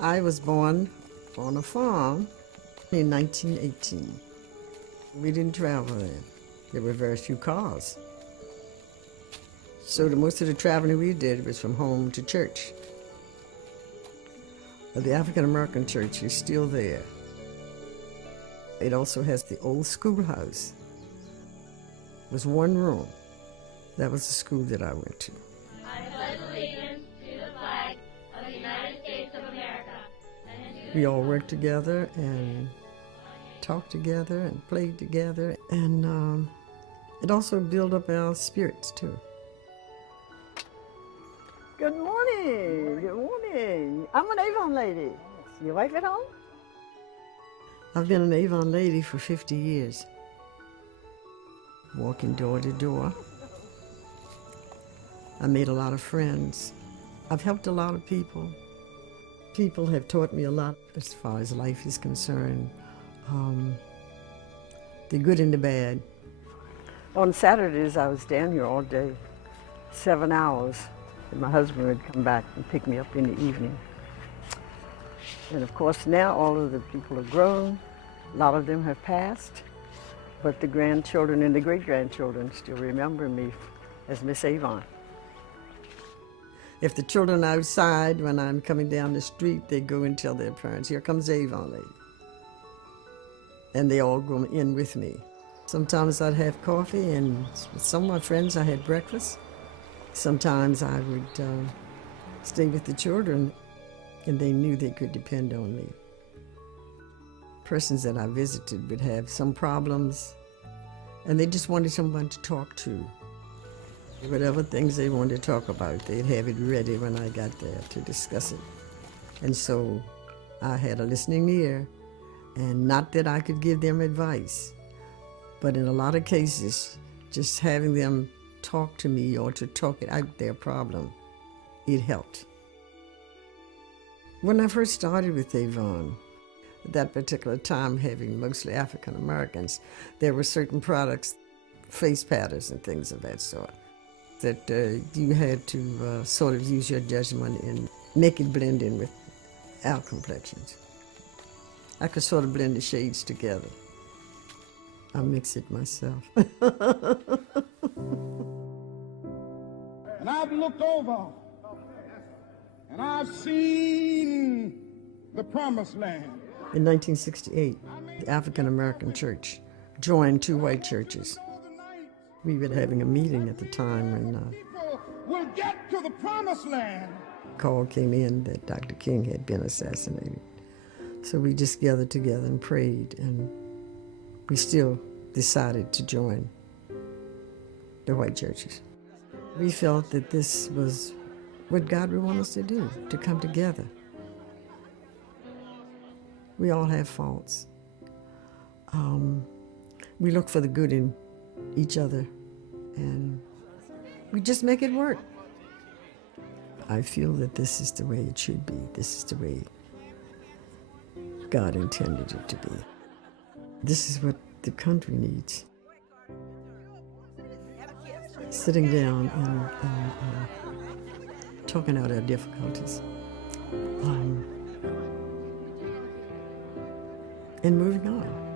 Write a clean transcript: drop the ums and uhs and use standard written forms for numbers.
I was born on a farm in 1918. We didn't travel then. There were very few cars. So most of the traveling we did was from home to church. But the African American church is still there. It also has the old schoolhouse. It was one room. That was the school that I went to. I pledge allegiance to the flag of the United States of America. We all worked together and talked together and played together. And it also built up our spirits, too. Good morning. Good morning. I'm an Avon Lady. Your wife at home? I've been an Avon Lady for 50 years. Walking door to door. I made a lot of friends. I've helped a lot of people. People have taught me a lot as far as life is concerned. The good and the bad. On Saturdays, I was down here all day, 7 hours. And my husband would come back and pick me up in the evening. And of course, now all of the people are grown. A lot of them have passed. But the grandchildren and the great-grandchildren still remember me as Miss Avon. If the children are outside, when I'm coming down the street, they go and tell their parents, here comes Avon Lady. And they all go in with me. Sometimes I'd have coffee, and with some of my friends I had breakfast. Sometimes I would stay with the children, and they knew they could depend on me. Persons that I visited would have some problems, and they just wanted someone to talk to. Whatever things they wanted to talk about, they'd have it ready when I got there to discuss it. And so I had a listening ear, and not that I could give them advice, but in a lot of cases, just having them talk to me or to talk out their problem, it helped. When I first started with Avon, at that particular time having mostly African Americans, there were certain products, face powders and things of that sort, that you had to sort of use your judgment and make it blend in with our complexions. I could sort of blend the shades together. I mix it myself. And I've looked over, and I've seen the promised land. In 1968, the African American church joined two white churches. We were having a meeting at the time when People will get to the promised land. a call came in that Dr. King had been assassinated. So we just gathered together and prayed, and we still decided to join the white churches. We felt that this was what God would want us to do, to come together. We all have faults. We look for the good in each other, and we just make it work. I feel that this is the way it should be. This is the way God intended it to be. This is what the country needs. Sitting down and talking out our difficulties, and moving on.